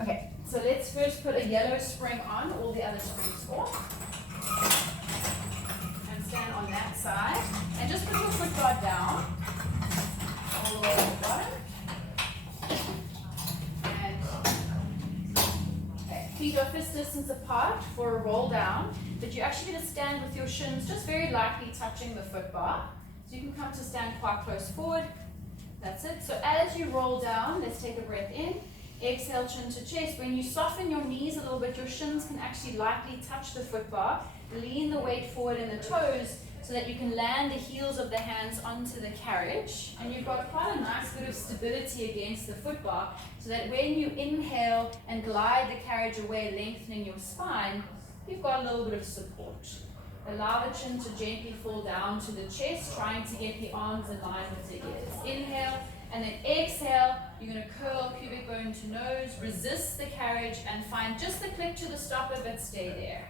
Okay, so let's first put a yellow spring on, all the other springs off. And stand on that side. And just put your foot guard down, all the way to the bottom. And okay, feet are fist distance apart for a roll down, but you're actually going to stand with your shins just very lightly touching the foot bar. So you can come to stand quite close forward. That's it. So as you roll down, let's take a breath in. Exhale, chin to chest. When you soften your knees a little bit, your shins can actually lightly touch the foot bar. Lean the weight forward in the toes so that you can land the heels of the hands onto the carriage. And you've got quite a nice bit of stability against the foot bar so that when you inhale and glide the carriage away, lengthening your spine, you've got a little bit of support. Allow the chin to gently fall down to the chest, trying to get the arms in line with the ears. Inhale, and then exhale. You're going to curl pubic bone to nose, resist the carriage, and find just the click to the stopper, but stay there.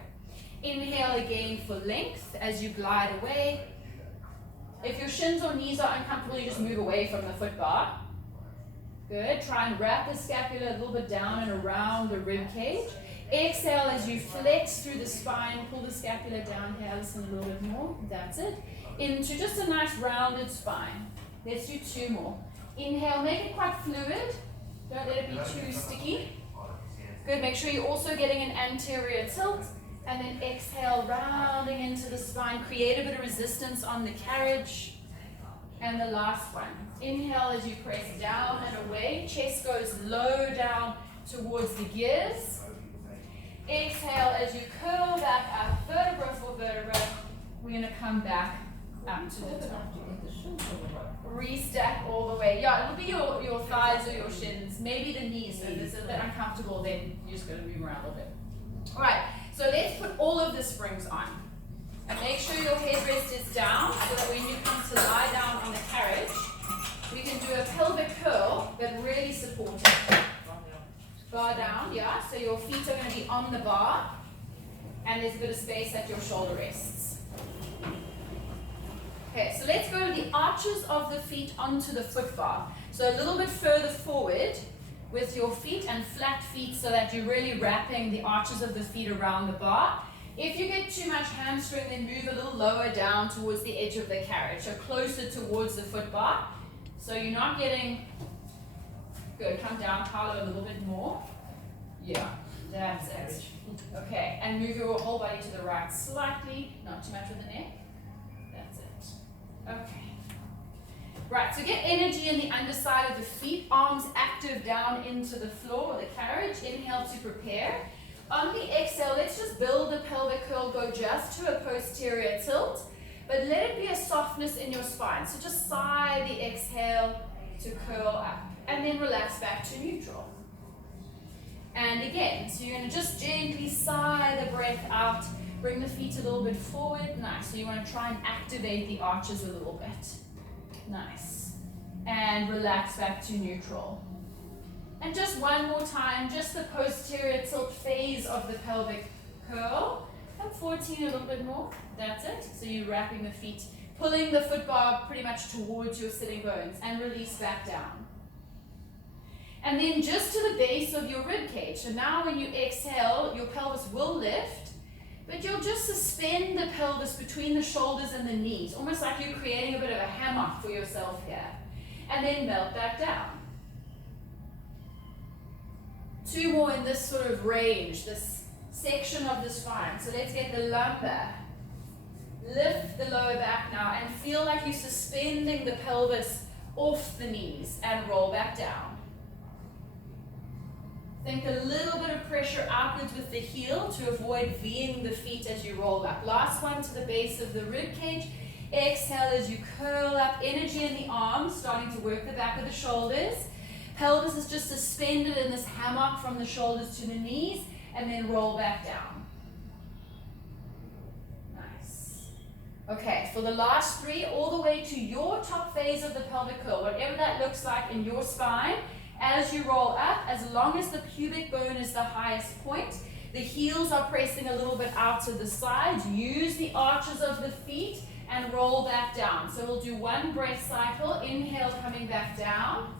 Inhale again for length as you glide away. If your shins or knees are uncomfortable, you just move away from the foot bar. Good. Try and wrap the scapula a little bit down and around the rib cage. Exhale as you flex through the spine, pull the scapula down here, listen a little bit more. That's it. Into just a nice rounded spine. Let's do 2 more. Inhale, make it quite fluid. Don't let it be too sticky. Good, make sure you're also getting an anterior tilt. And then exhale, rounding into the spine. Create a bit of resistance on the carriage. And the last one. Inhale as you press down and away. Chest goes low down towards the gears. Exhale as you curl back up, vertebra for vertebra. We're going to come back up to the top. Restack all the way. Yeah, it'll be your thighs or your shins, maybe the knees. So if it's a bit uncomfortable, then you're just going to move around a little bit. All right, so let's put all of the springs on. And make sure your headrest is down so that when you come to lie down on the carriage, we can do a pelvic curl, but really supported. Bar down, yeah, so your feet are going to be on the bar, and there's a bit of space at your shoulder rests. Okay, so let's go to the arches of the feet onto the foot bar. So a little bit further forward with your feet and flat feet so that you're really wrapping the arches of the feet around the bar. If you get too much hamstring, then move a little lower down towards the edge of the carriage, so closer towards the foot bar. So you're not getting, good, come down, Carlo, a little bit more. Yeah, that's it. Okay, and move your whole body to the right slightly, not too much with the neck. That's it. Okay. Right, so get energy in the underside of the feet, arms active down into the floor or the carriage. Inhale to prepare. On the exhale, let's just build a pelvic curl, go just to a posterior tilt, but let it be a softness in your spine. So just sigh the exhale to curl up, and then relax back to neutral. And again, so you're going to just gently sigh the breath out, bring the feet a little bit forward. Nice. So you want to try and activate the arches a little bit. Nice. And relax back to neutral. And just one more time, just the posterior tilt phase of the pelvic curl. About 14, a little bit more. That's it. So you're wrapping the feet, pulling the foot bar pretty much towards your sitting bones, and release back down. And then just to the base of your rib cage. So now when you exhale, your pelvis will lift, but you'll just suspend the pelvis between the shoulders and the knees, almost like you're creating a bit of a hammock for yourself here. And then melt back down. 2 more in this sort of range, this section of the spine. So let's get the lumbar. Lift the lower back now and feel like you're suspending the pelvis off the knees and roll back down. Think a little bit of pressure outwards with the heel to avoid V'ing the feet as you roll up. Last one to the base of the rib cage. Exhale as you curl up, energy in the arms, starting to work the back of the shoulders. Pelvis is just suspended in this hammock from the shoulders to the knees, and then roll back down. Nice. Okay, for the last 3, all the way to your top phase of the pelvic curl, whatever that looks like in your spine. As you roll up, as long as the pubic bone is the highest point, the heels are pressing a little bit out to the sides. Use the arches of the feet and roll back down. So we'll do 1 breath cycle. Inhale, coming back down.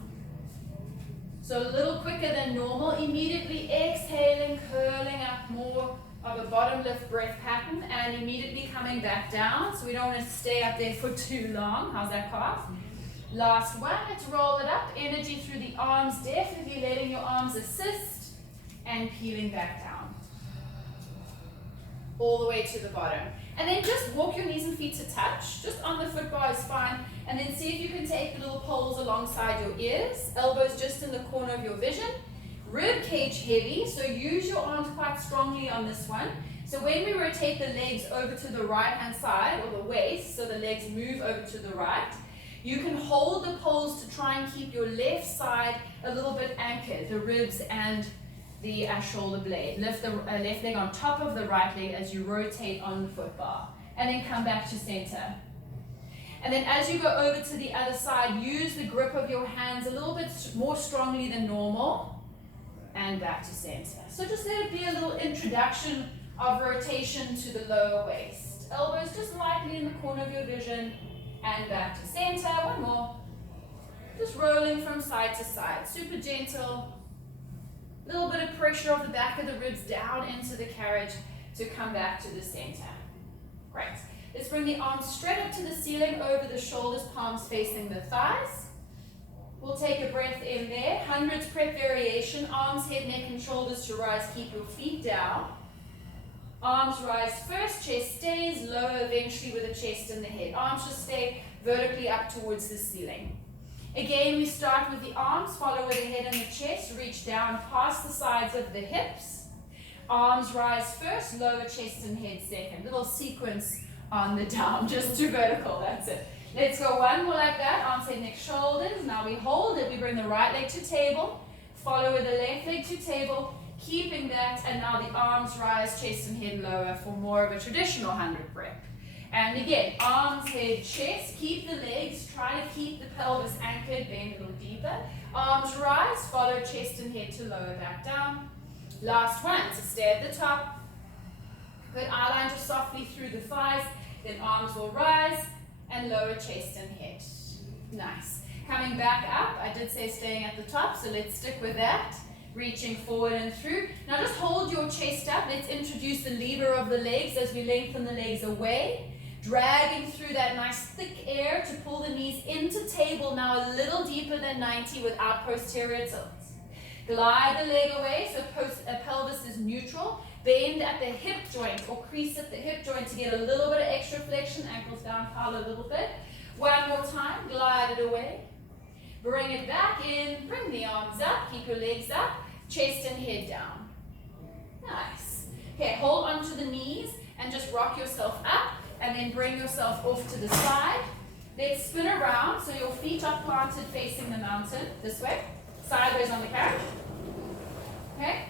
So a little quicker than normal. Immediately exhaling, curling up, more of a bottom lift breath pattern, and immediately coming back down. So we don't want to stay up there for too long. How's that, calf? Last one. Let's roll it up. Energy through the arms, definitely letting your arms assist, and peeling back down. All the way to the bottom. And then just walk your knees and feet to touch. Just on the foot bar is fine. And then see if you can take the little poles alongside your ears. Elbows just in the corner of your vision. Rib cage heavy, so use your arms quite strongly on this one. So when we rotate the legs over to the right hand side, or the waist, so the legs move over to the right, you can hold the poles to try and keep your left side a little bit anchored, the ribs and the shoulder blade. Lift the left leg on top of the right leg as you rotate on the foot bar. And then come back to center. And then as you go over to the other side, use the grip of your hands a little bit more strongly than normal. And back to center. So just let it be a little introduction of rotation to the lower waist. Elbows just lightly in the corner of your vision. And back to center. One more. Just rolling from side to side. Super gentle. A little bit of pressure of the back of the ribs down into the carriage to come back to the center. Great. Let's bring the arms straight up to the ceiling, over the shoulders, palms facing the thighs. We'll take a breath in there. Hundreds prep variation. Arms, head, neck, and shoulders to rise. Keep your feet down. Arms rise first. Chest stays. Lower eventually with the chest and the head. Arms just stay vertically up towards the ceiling. Again, we start with the arms. Follow with the head and the chest. Reach down past the sides of the hips. Arms rise first. Lower chest and head second. Little sequence on the down. Just to vertical. That's it. Let's go one more like that. Arms, head, neck, shoulders. Now we hold it. We bring the right leg to table. Follow with the left leg to table. Keeping that. And now the arms rise, chest and head lower for more of a traditional 100 rep. And again, arms, head, chest. Keep the legs. Try to keep the pelvis anchored. Bend a little deeper. Arms rise. Follow chest and head to lower back down. Last one. So stay at the top. Good eye line just softly through the thighs. Then arms will rise. And lower chest and head. Nice. Coming back up, I did say staying at the top, so let's stick with that. Reaching forward and through. Now just hold your chest up. Let's introduce the lever of the legs as we lengthen the legs away. Dragging through that nice thick air to pull the knees into table, now a little deeper than 90 without posterior tilt. Glide the leg away so pelvis is neutral. Bend at the hip joint or crease at the hip joint to get a little bit of extra flexion. Ankles down, pile a little bit. One more time, glide it away. Bring it back in, bring the arms up, keep your legs up, chest and head down. Nice. Okay, hold onto the knees and just rock yourself up and then bring yourself off to the side. Let's spin around so your feet are planted facing the mountain, this way, sideways on the carriage. Okay?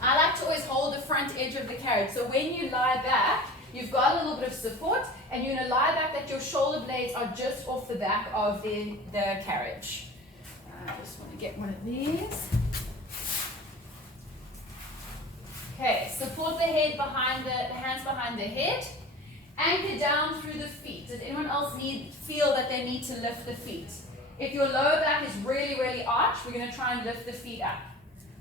I like to always hold the front edge of the carriage. So when you lie back, you've got a little bit of support, and you're going to lie back that your shoulder blades are just off the back of the carriage. I just want to get one of these. Okay, support the head behind the hands behind the head. Anchor down through the feet. Does anyone else feel that they need to lift the feet? If your lower back is really, really arched, we're going to try and lift the feet up.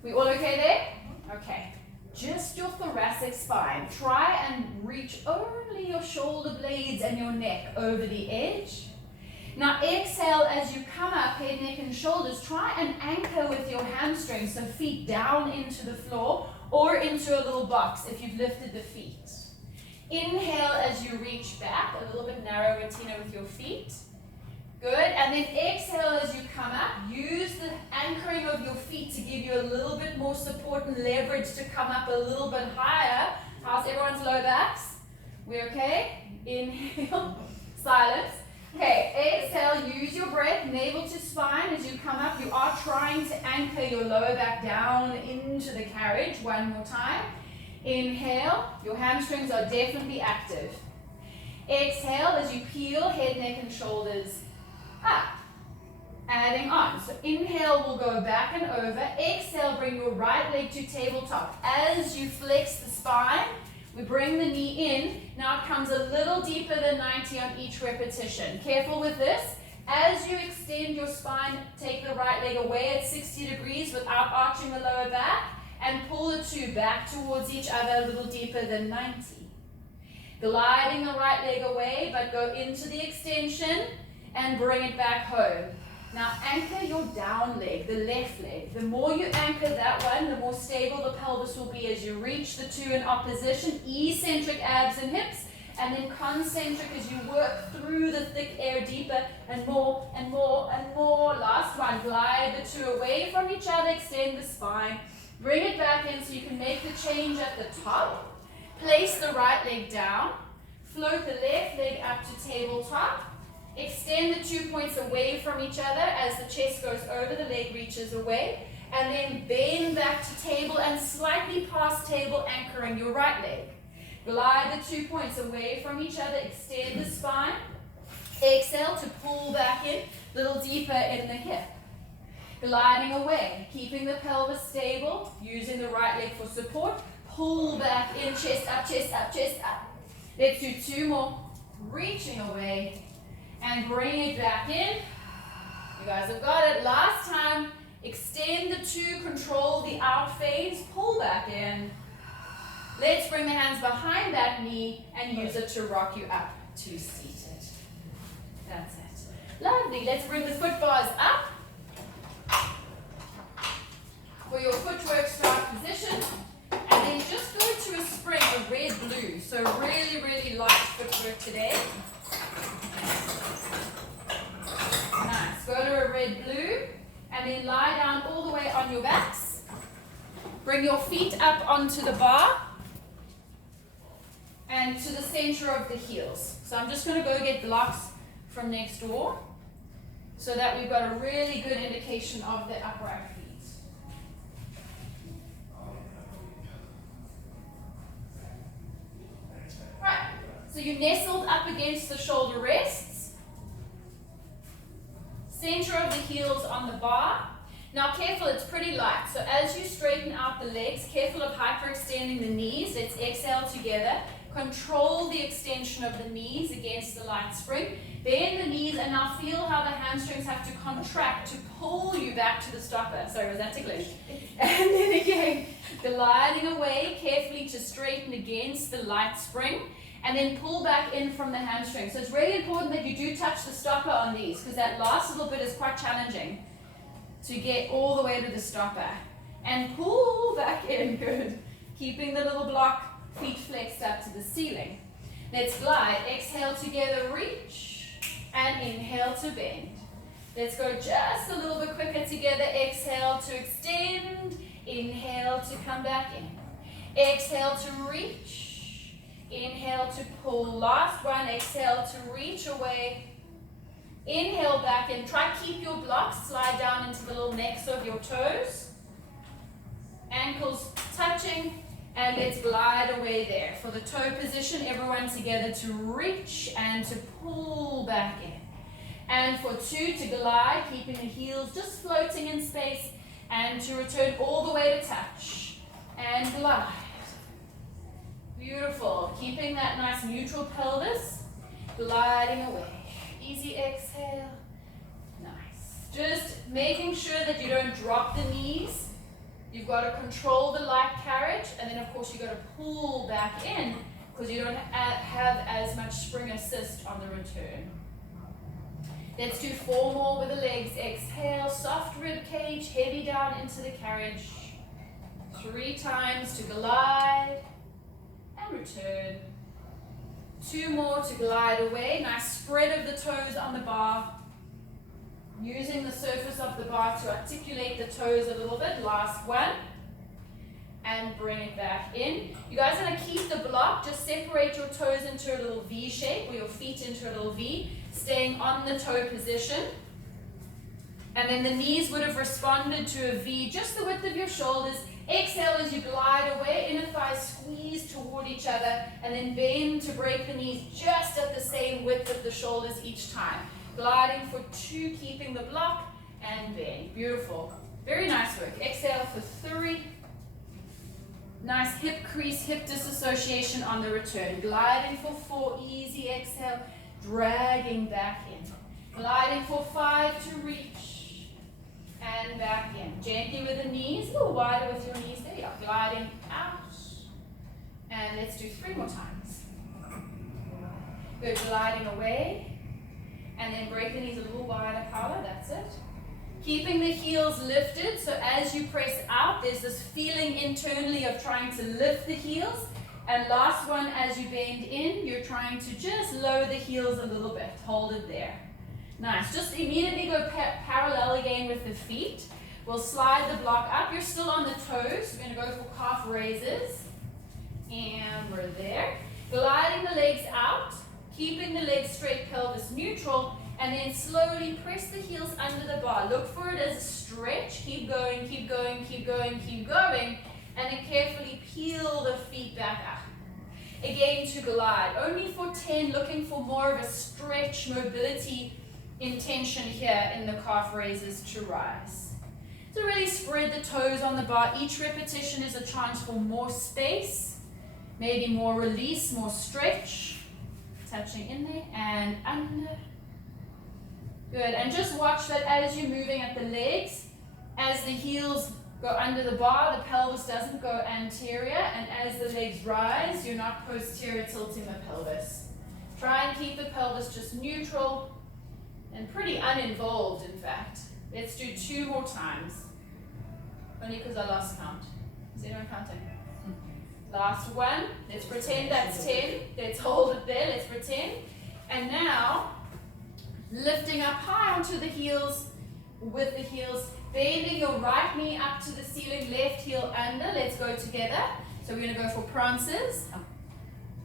We all okay there? Okay, just your thoracic spine. Try and reach only your shoulder blades and your neck over the edge. Now exhale as you come up, head, neck, and shoulders. Try and anchor with your hamstrings, so feet down into the floor or into a little box if you've lifted the feet. Inhale as you reach back, a little bit narrow retina with your feet. Good, and then exhale as you come up. Use the anchoring of your feet to give you a little bit more support and leverage to come up a little bit higher. How's everyone's low backs? We okay? Inhale, silence. Okay, exhale, use your breath, navel to spine as you come up. You are trying to anchor your lower back down into the carriage. One more time. Inhale, your hamstrings are definitely active. Exhale as you peel head, neck, and shoulders up. Adding on. So inhale, we'll go back and over. Exhale, bring your right leg to tabletop. As you flex the spine, we bring the knee in. Now it comes a little deeper than 90 on each repetition. Careful with this. As you extend your spine, take the right leg away at 60 degrees without arching the lower back, and pull the two back towards each other a little deeper than 90. Gliding the right leg away, but go into the extension and bring it back home. Now anchor your down leg, the left leg. The more you anchor that one, the more stable the pelvis will be as you reach the two in opposition, eccentric abs and hips, and then concentric as you work through the thick air deeper and more and more and more. Last one, glide the two away from each other, extend the spine, bring it back in so you can make the change at the top. Place the right leg down, float the left leg up to tabletop. Extend the 2 points away from each other as the chest goes over, the leg reaches away, and then bend back to table and slightly past table, anchoring your right leg. Glide the 2 points away from each other, extend the spine. Exhale to pull back in, a little deeper in the hip. Gliding away, keeping the pelvis stable, using the right leg for support. Pull back in, chest up, chest up, chest up. Let's do 2 more. Reaching away. And bring it back in. You guys have got it. Last time, extend the two, control the out phase, pull back in. Let's bring the hands behind that knee and use it to rock you up to seated. That's it. Lovely. Let's bring the foot bars up. For your footwork start position. And then just go to a spring, a red-blue. So really, really light footwork today. Nice. Go to a red-blue and then lie down all the way on your backs. Bring your feet up onto the bar and to the center of the heels. So I'm just going to go get blocks from next door so that we've got a really good indication of the upright feet. Right. So you nestled up against the shoulder rests. Center of the heels on the bar. Now careful, it's pretty light. So as you straighten out the legs, careful of hyperextending the knees. Let's exhale together. Control the extension of the knees against the light spring. Bend the knees and now feel how the hamstrings have to contract to pull you back to the stopper. Sorry, was that ticklish? And then again, gliding away carefully to straighten against the light spring. And then pull back in from the hamstring. So it's really important that you do touch the stopper on these because that last little bit is quite challenging to get all the way to the stopper. And pull back in, good. Keeping the little block, feet flexed up to the ceiling. Let's glide. Exhale together, reach. And inhale to bend. Let's go just a little bit quicker together. Exhale to extend. Inhale to come back in. Exhale to reach. Inhale to pull. Last one. Exhale to reach away. Inhale back in. Try keep your blocks. Slide down into the little necks of your toes. Ankles touching. And let's glide away there. For the toe position, everyone together to reach and to pull back in. And for 2 to glide, keeping the heels just floating in space. And to return all the way to touch. And glide. Beautiful. Keeping that nice neutral pelvis. Gliding away. Easy exhale. Nice. Just making sure that you don't drop the knees. You've got to control the light carriage. And then, of course, you've got to pull back in because you don't have as much spring assist on the return. Let's do 4 more with the legs. Exhale. Soft rib cage. Heavy down into the carriage. 3 times to glide. And return. 2 more to glide away. Nice spread of the toes on the bar. Using the surface of the bar to articulate the toes a little bit. Last one. And bring it back in. You guys are going to keep the block. Just separate your toes into a little V shape or your feet into a little V. Staying on the toe position. And then the knees would have responded to a V, just the width of your shoulders. Exhale as you glide away, inner thighs squeeze toward each other, and then bend to break the knees just at the same width of the shoulders each time. Gliding for 2, keeping the block, and bend. Beautiful. Very nice work. Exhale for 3. Nice hip crease, hip disassociation on the return. Gliding for 4, easy exhale, dragging back in. Gliding for 5 to reach. And back in. Gently with the knees, a little wider with your knees. There you are. Gliding out. And let's do 3 more times. Good, gliding away. And then break the knees a little wider, Paula, that's it. Keeping the heels lifted, so as you press out, there's this feeling internally of trying to lift the heels. And last one, as you bend in, you're trying to just lower the heels a little bit. Hold it there. Nice. Just immediately go parallel again with the feet. We'll slide the block up. You're still on the toes. We're going to go for calf raises. And we're there. Gliding the legs out, keeping the legs straight, pelvis neutral, and then slowly press the heels under the bar. Look for it as a stretch. Keep going, keep going, keep going, keep going. And then carefully peel the feet back up. Again to glide. Only for 10, looking for more of a stretch mobility intention here in the calf raises to rise. So really spread the toes on the bar. Each repetition is a chance for more space, maybe more release, more stretch. Touching in there and under. Good, and just watch that as you're moving at the legs, as the heels go under the bar, the pelvis doesn't go anterior, and as the legs rise, you're not posterior tilting the pelvis. Try and keep the pelvis just neutral and pretty uninvolved, in fact. Let's do 2 more times. Only because I lost count. Is anyone counting? Last one. Let's pretend that's 10. Let's hold it there. Let's pretend. And now, lifting up high onto the heels, with the heels, bending your right knee up to the ceiling, left heel under. Let's go together. So we're going to go for prances.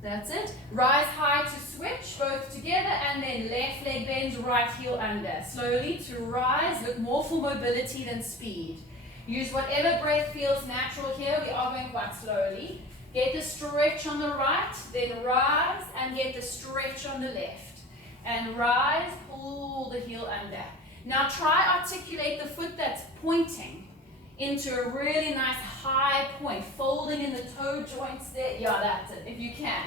That's it. Rise high to switch, both together, and then left leg bends, right heel under. Slowly to rise. Look more for mobility than speed. Use whatever breath feels natural here. We are going quite slowly. Get the stretch on the right, then rise, and get the stretch on the left. And rise, pull the heel under. Now try articulate the foot that's pointing into a really nice high point, folding in the toe joints there. Yeah, that's it, if you can.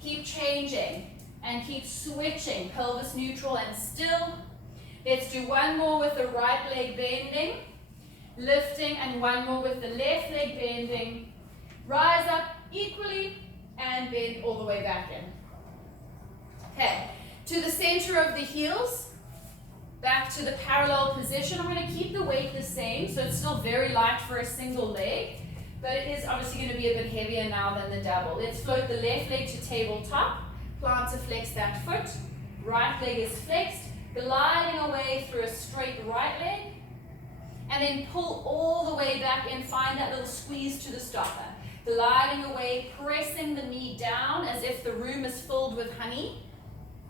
Keep changing and keep switching, pelvis neutral and still. Let's do 1 more with the right leg bending, lifting, and 1 more with the left leg bending. Rise up equally and bend all the way back in. Okay, to the center of the heels, back to the parallel position. I'm going to keep the weight the same, so it's still very light for a single leg, but it is obviously going to be a bit heavier now than the double. Let's float the left leg to tabletop, plant to flex that foot, right leg is flexed, gliding away through a straight right leg, and then pull all the way back in, find that little squeeze to the stopper. Gliding away, pressing the knee down as if the room is filled with honey.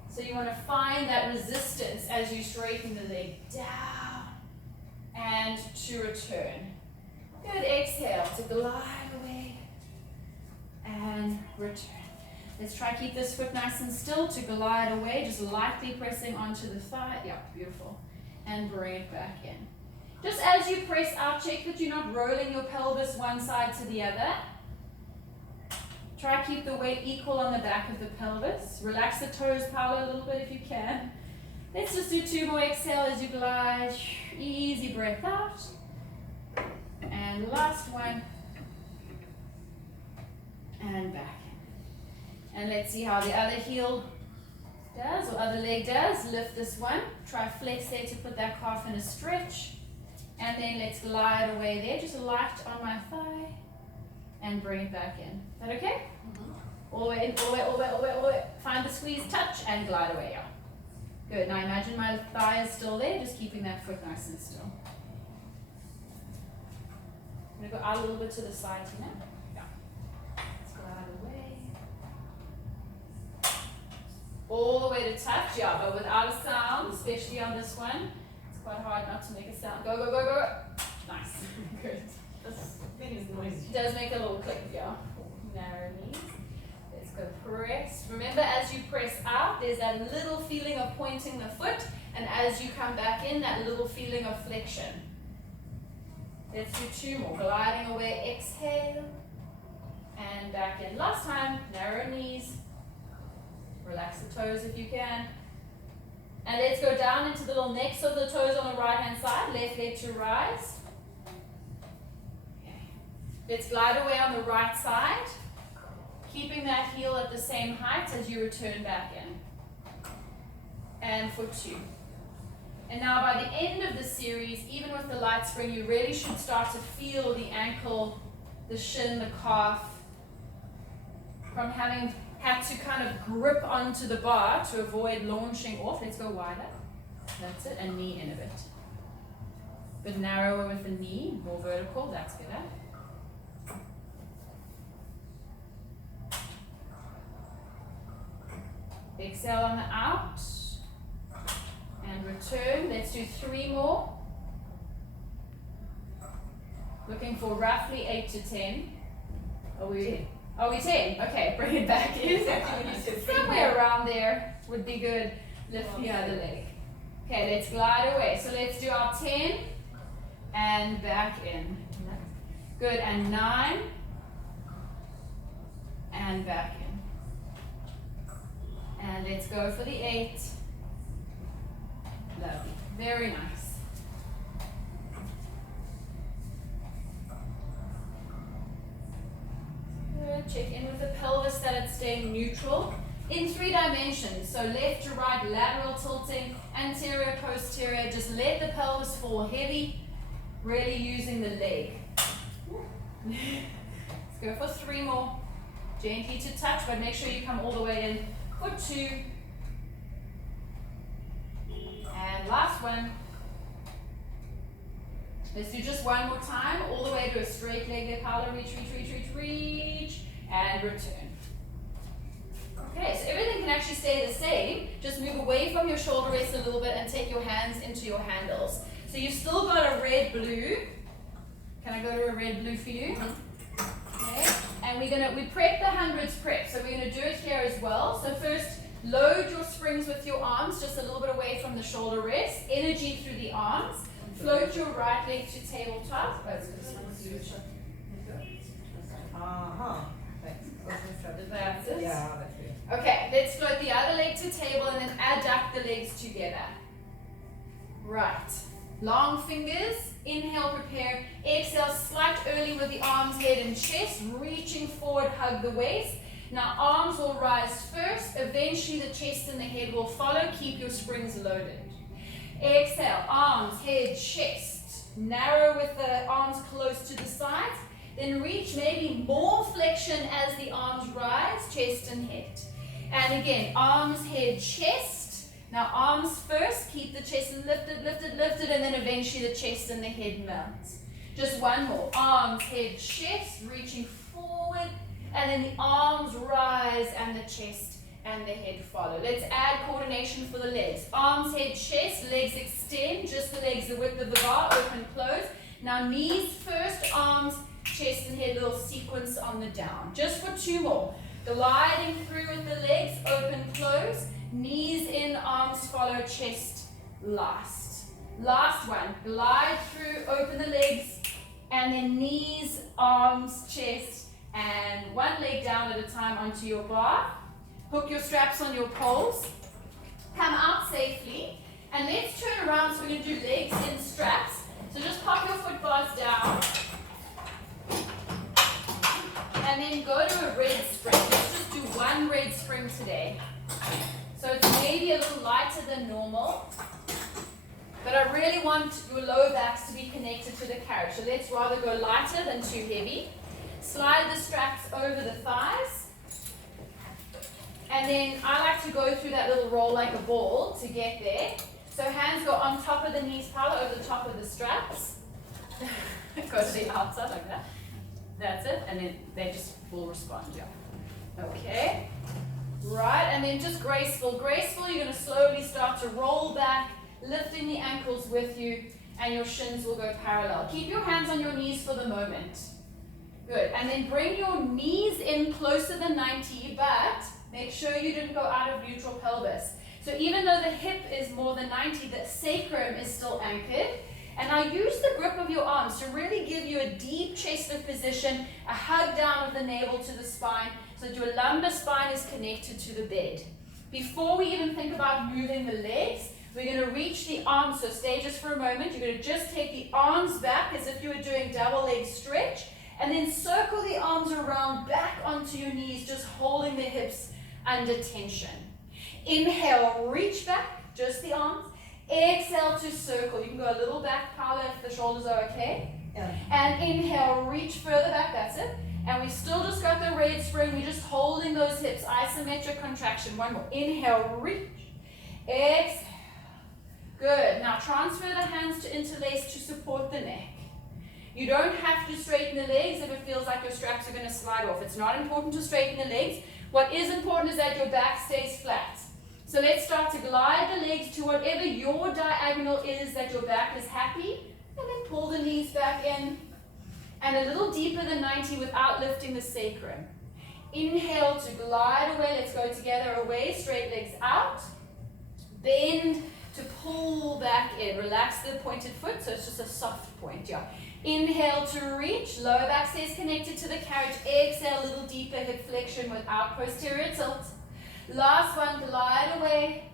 So you want to find that resistance as you straighten the leg down and to return. Good, exhale to glide away and return. Let's try keep this foot nice and still to glide away, just lightly pressing onto the thigh. Yeah, beautiful. And bring it back in. Just as you press out, check that you're not rolling your pelvis one side to the other. Try to keep the weight equal on the back of the pelvis. Relax the toes, Paula, a little bit if you can. Let's just do 2 more. Exhale as you glide. Easy breath out. And last one. And back in. And let's see how the other heel does, or other leg does. Lift this one. Try flex there to put that calf in a stretch. And then let's glide away there. Just light on my thigh. And bring it back in. Is that okay? All the way in, all the way, all the way, all the way, all the way. Find the squeeze, touch, and glide away. Yeah. Good. Now imagine my thigh is still there, just keeping that foot nice and still. I'm going to go out a little bit to the side here now. Yeah. Let's glide away. All the way to touch, yeah, but without a sound, especially on this one. It's quite hard not to make a sound. Go, go, go, go. Nice. Good. This thing is noisy. It does make a little click, yeah. Narrow knees. Let's go press. Remember, as you press out, there's that little feeling of pointing the foot, and as you come back in, that little feeling of flexion. Let's do 2 more. Gliding away, exhale, and back in. Last time, narrow knees. Relax the toes if you can. And let's go down into the little necks of the toes on the right hand side, left leg to rise. Okay. Let's glide away on the right side, keeping that heel at the same height as you return back in. And for 2. And now by the end of the series, even with the light spring, you really should start to feel the ankle, the shin, the calf, from having had to kind of grip onto the bar to avoid launching off. Let's go wider. That's it, and knee in a bit. Bit narrower with the knee, more vertical, that's better. Exhale on the out. And return. Let's do 3 more. Looking for roughly 8 to 10. Are we 10? Okay, bring it back in. Somewhere around there would be good. Lift the other leg. Okay, let's glide away. So let's do our 10 and back in. Good, and 9 and back in. And let's go for the 8. Lovely. Very nice. Good. Check in with the pelvis that it's staying neutral in 3 dimensions. So left to right, lateral tilting, anterior, posterior. Just let the pelvis fall heavy, really using the leg. Let's go for 3 more. Gently to touch, but make sure you come all the way in for 2. And last one. Let's do just 1 more time, all the way to a straight leg there, Paula. Reach, and return. Okay, so everything can actually stay the same. Just move away from your shoulder rest a little bit and take your hands into your handles. So you've still got a red, blue. Can I go to a red, blue for you? Okay, and we prep the hundreds prep. So we're gonna do it here as well. So first, load your springs with your arms just a little bit away from the shoulder rest. Energy through the arms. Float your right leg to tabletop. Thanks. That's it. Yeah, that's good. Okay, let's float the other leg to table and then adduct the legs together. Right. Long fingers. Inhale, prepare. Exhale, slight early with the arms, head and chest. Reaching forward, hug the waist. Now arms will rise first. Eventually the chest and the head will follow. Keep your springs loaded. Exhale, arms, head, chest. Narrow with the arms close to the sides. Then reach, maybe more flexion as the arms rise, chest and head. And again, arms, head, chest. Now arms first, keep the chest lifted, and then eventually the chest and the head mounts. Just 1 more. Arms, head, chest, reaching forward, and then the arms rise and the chest and the head follow. Let's add coordination for the legs. Arms, head, chest, legs extend, just the legs the width of the bar, open, close. Now knees first, arms, chest and head, little sequence on the down. Just for 2 more. Gliding through with the legs, open, close. Knees in, arms follow, chest last. Last one. Glide through, open the legs, and then knees, arms, chest, and 1 leg down at a time onto your bar. Hook your straps on your poles. Come out safely. And let's turn around, so we're going to do legs in straps. So just pop your foot bars down. And then go to a red spring. Let's just do 1 red spring today. So it's maybe a little lighter than normal. But I really want your lower backs to be connected to the carriage. So let's rather go lighter than too heavy. Slide the straps over the thighs. And then I like to go through that little roll like a ball to get there. So hands go on top of the knees, Paula, over the top of the straps. Go to the outside like that. That's it. And then they just will respond, yeah. Okay. Right, and then just graceful. Graceful, you're going to slowly start to roll back, lifting the ankles with you, and your shins will go parallel. Keep your hands on your knees for the moment. Good. And then bring your knees in closer than 90, but make sure you didn't go out of neutral pelvis. So even though the hip is more than 90, the sacrum is still anchored. And now use the grip of your arms to really give you a deep chest lift position, a hug down of the navel to the spine, so that your lumbar spine is connected to the bed. Before we even think about moving the legs, we're going to reach the arms. So stay just for a moment. You're going to just take the arms back as if you were doing double leg stretch, and then circle the arms around back onto your knees, just holding the hips under tension. Inhale, reach back, just the arms. Exhale to circle. You can go a little back, Paula, if the shoulders are okay. Yeah. And inhale, reach further back, that's it. And we still just got the red spring. We're just holding those hips, isometric contraction. One more. Inhale, reach. Exhale. Good. Now transfer the hands to interlace to support the neck. You don't have to straighten the legs if it feels like your straps are going to slide off. It's not important to straighten the legs. What is important is that your back stays flat. So let's start to glide the legs to whatever your diagonal is that your back is happy. And then pull the knees back in. And a little deeper than 90 without lifting the sacrum. Inhale to glide away. Let's go together. Away, straight legs out. Bend to pull back in. Relax the pointed foot, so it's just a soft point. Yeah. Inhale to reach. Lower back stays connected to the carriage. Exhale, a little deeper hip flexion without posterior tilt. Last one, glide away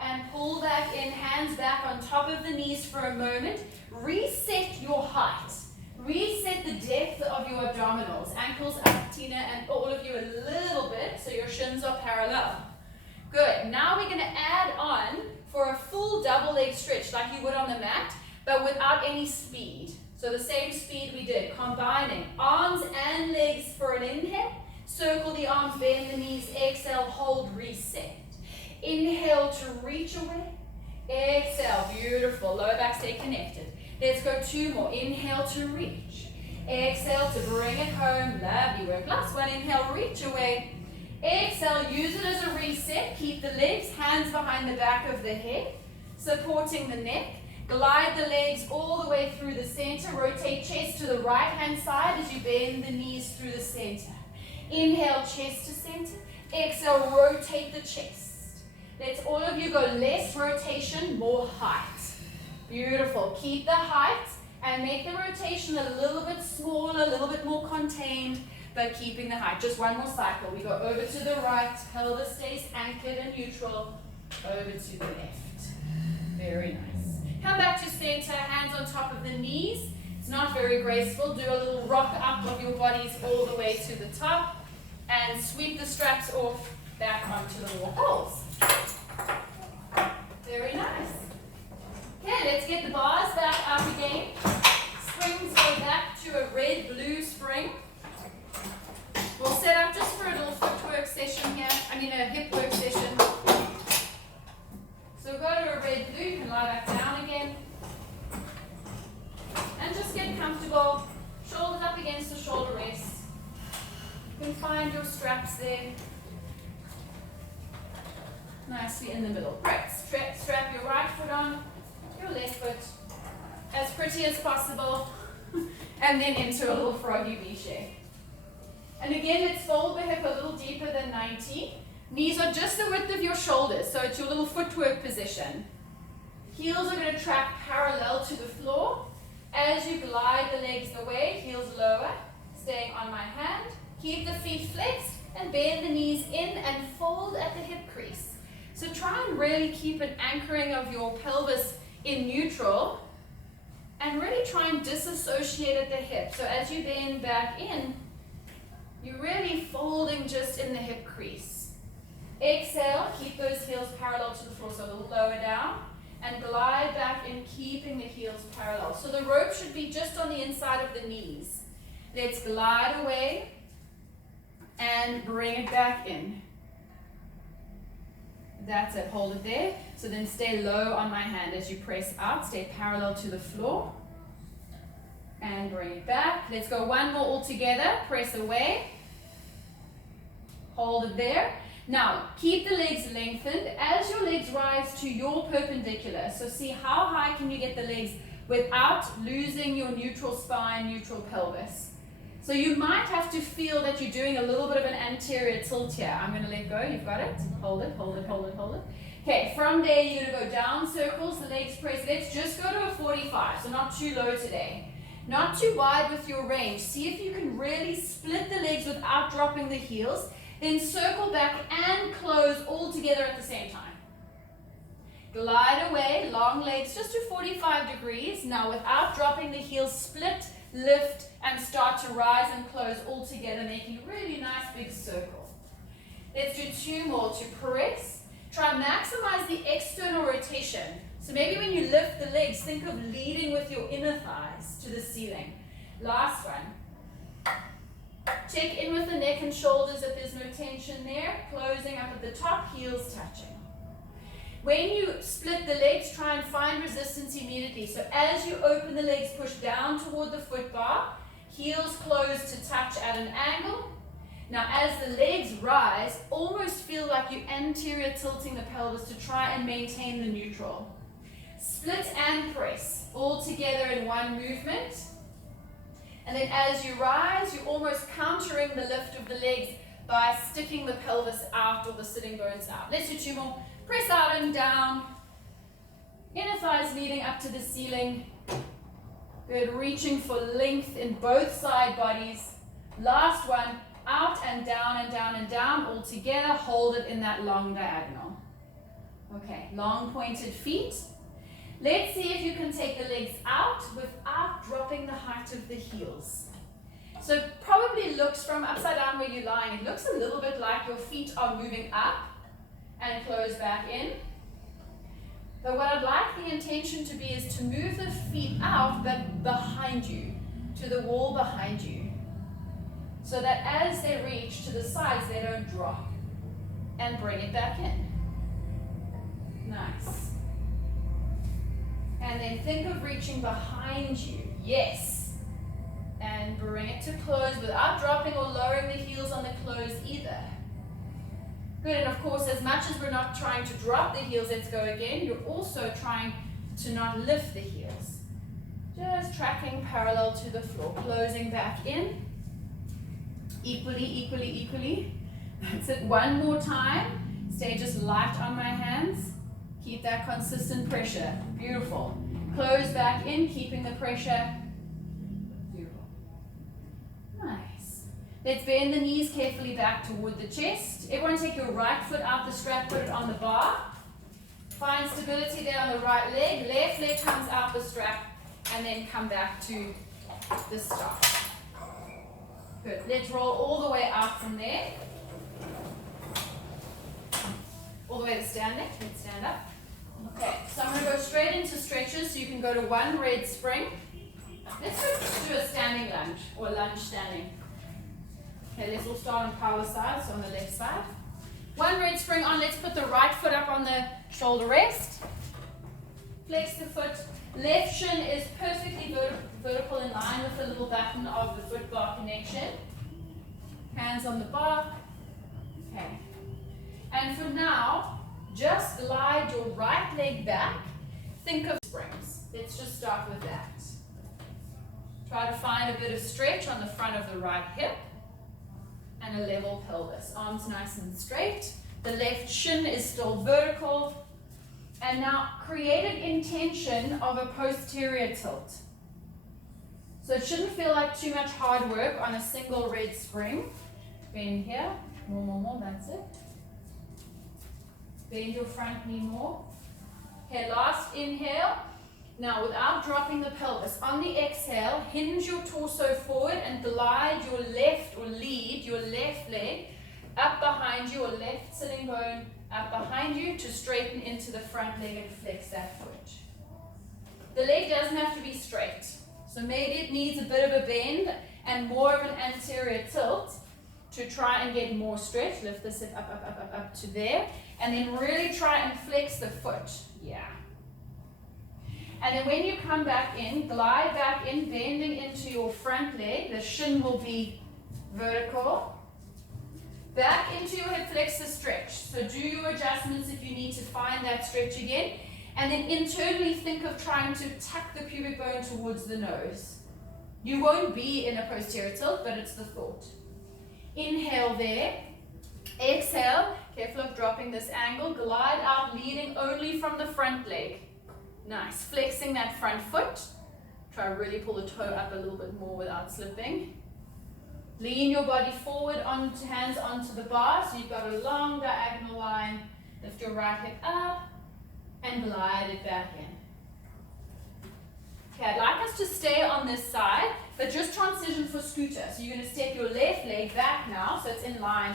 and pull back in. Hands back on top of the knees for a moment. Reset your height. Reset the depth of your abdominals. Ankles up, Tina, and all of you a little bit so your shins are parallel. Good. Now we're going to add on for a full double leg stretch like you would on the mat, but without any speed. So the same speed we did, combining arms and legs for an inhale. Circle the arms, bend the knees, exhale, hold, reset. Inhale to reach away. Exhale, beautiful. Lower back stay connected. Let's go two more. Inhale to reach. Exhale to bring it home. Lovely work. Last one. Inhale, reach away. Exhale, use it as a reset. Keep the legs, hands behind the back of the head, supporting the neck. Glide the legs all the way through the center. Rotate chest to the right hand side as you bend the knees through the center. Inhale, chest to center. Exhale, rotate the chest. Let's all of you go less rotation, more height. Beautiful. Keep the height and make the rotation a little bit smaller, a little bit more contained, but keeping the height. Just one more cycle. We go over to the right, pelvis stays anchored and neutral, over to the left. Very nice. Come back to center, hands on top of the knees. It's not very graceful. Do a little rock up of your bodies all the way to the top and sweep the straps off back onto the wall poles. Very nice. Okay, let's get the bars back up again. Springs go back to a red-blue spring. We'll set up just for a little footwork session here. A hip work session. So go to a red-blue. You can lie back down again. And just get comfortable. Shoulders up against the shoulder rests. You can find your straps there. Nicely in the middle. Right, strap your right foot on, your left foot, as pretty as possible, and then into a little froggy V shape. And again, let's fold the hip a little deeper than 90. Knees are just the width of your shoulders, so it's your little footwork position. Heels are going to track parallel to the floor. As you glide the legs away, heels lower, staying on my hand. Keep the feet flexed and bend the knees in and fold at the hip crease. So try and really keep an anchoring of your pelvis in neutral and really try and disassociate at the hip. So as you bend back in, you're really folding just in the hip crease. Exhale, keep those heels parallel to the floor, so a little lower down, and glide back in, keeping the heels parallel. So the rope should be just on the inside of the knees. Let's glide away and bring it back in. That's it, hold it there. So then stay low on my hand as you press out, stay parallel to the floor. And bring it back. Let's go one more all together, press away. Hold it there. Now, keep the legs lengthened as your legs rise to your perpendicular. So see how high can you get the legs without losing your neutral spine, neutral pelvis. So you might have to feel that you're doing a little bit of an anterior tilt here. I'm going to let go. You've got it. Hold it, hold it, hold it, hold it. Okay, from there you're going to go down circles, the legs press. Let's just go to a 45, so not too low today. Not too wide with your range. See if you can really split the legs without dropping the heels. Then circle back and close all together at the same time. Glide away, long legs, just to 45 degrees. Now without dropping the heels, split, lift, and start to rise and close all together, making a really nice big circle. Let's do 2 more to press. Try and maximize the external rotation. So maybe when you lift the legs, think of leading with your inner thighs to the ceiling. Last one. Check in with the neck and shoulders if there's no tension there. Closing up at the top, heels touching. When you split the legs, try and find resistance immediately. So as you open the legs, push down toward the foot bar, heels close to touch at an angle. Now as the legs rise, almost feel like you're anterior tilting the pelvis to try and maintain the neutral. Split and press, all together in one movement. And then as you rise, you're almost countering the lift of the legs by sticking the pelvis out or the sitting bones out. Let's do 2 more. Press out and down. Inner thighs leading up to the ceiling. Good, reaching for length in both side bodies. Last one, out and down and down and down, all together. Hold it in that long diagonal. Okay, long pointed feet. Let's see if you can take the legs out without dropping the height of the heels. So probably looks from upside down where you're lying, it looks a little bit like your feet are moving up and close back in. But what I'd like the intention to be is to move the feet out but behind you, to the wall behind you. So that as they reach to the sides, they don't drop. And bring it back in. Nice. And then think of reaching behind you. Yes. And bring it to close without dropping or lowering the heels on the close either. Good, and of course, as much as we're not trying to drop the heels, let's go again, you're also trying to not lift the heels. Just tracking parallel to the floor, closing back in. Equally, equally, equally. That's it, one more time. Stay just light on my hands. Keep that consistent pressure. Beautiful. Close back in, keeping the pressure. Beautiful. Nice. Let's bend the knees carefully back toward the chest. Everyone take your right foot out the strap, put it on the bar. Find stability there on the right leg. Left leg comes out the strap, and then come back to the start. Good. Let's roll all the way out from there. All the way to standing. Let's stand up. Okay, so I'm going to go straight into stretches, so you can go to 1 red spring. Let's just do a standing lunge, or lunge standing. Okay, let's all start on power side, so on the left side. 1 red spring on, let's put the right foot up on the shoulder rest. Flex the foot. Left shin is perfectly vertical in line with the little button of the foot bar connection. Hands on the bar. Okay. And for now, just glide your right leg back. Think of springs. Let's just start with that. Try to find a bit of stretch on the front of the right hip and a level pelvis. Arms nice and straight. The left shin is still vertical. And now create an intention of a posterior tilt. So it shouldn't feel like too much hard work on a single red spring. Bend here. More, that's it. Bend your front knee more. Okay, last inhale. Now without dropping the pelvis, on the exhale, hinge your torso forward and glide your left or lead your left leg up behind you, or left sitting bone up behind you to straighten into the front leg and flex that foot. The leg doesn't have to be straight. So maybe it needs a bit of a bend and more of an anterior tilt to try and get more stretch. Lift this hip up to there. And then really try and flex the foot. Yeah. And then when you come back in, glide back in, bending into your front leg. The shin will be vertical. Back into your hip flexor stretch. So do your adjustments if you need to find that stretch again. And then internally think of trying to tuck the pubic bone towards the nose. You won't be in a posterior tilt, but it's the thought. Inhale there. Exhale. Careful of dropping this angle. Glide out, leading only from the front leg. Nice. Flexing that front foot. Try to really pull the toe up a little bit more without slipping. Lean your body forward, onto hands onto the bar, so you've got a long diagonal line. Lift your right hip up and glide it back in. Okay, I'd like us to stay on this side, but just transition for scooter. So you're going to step your left leg back now, so it's in line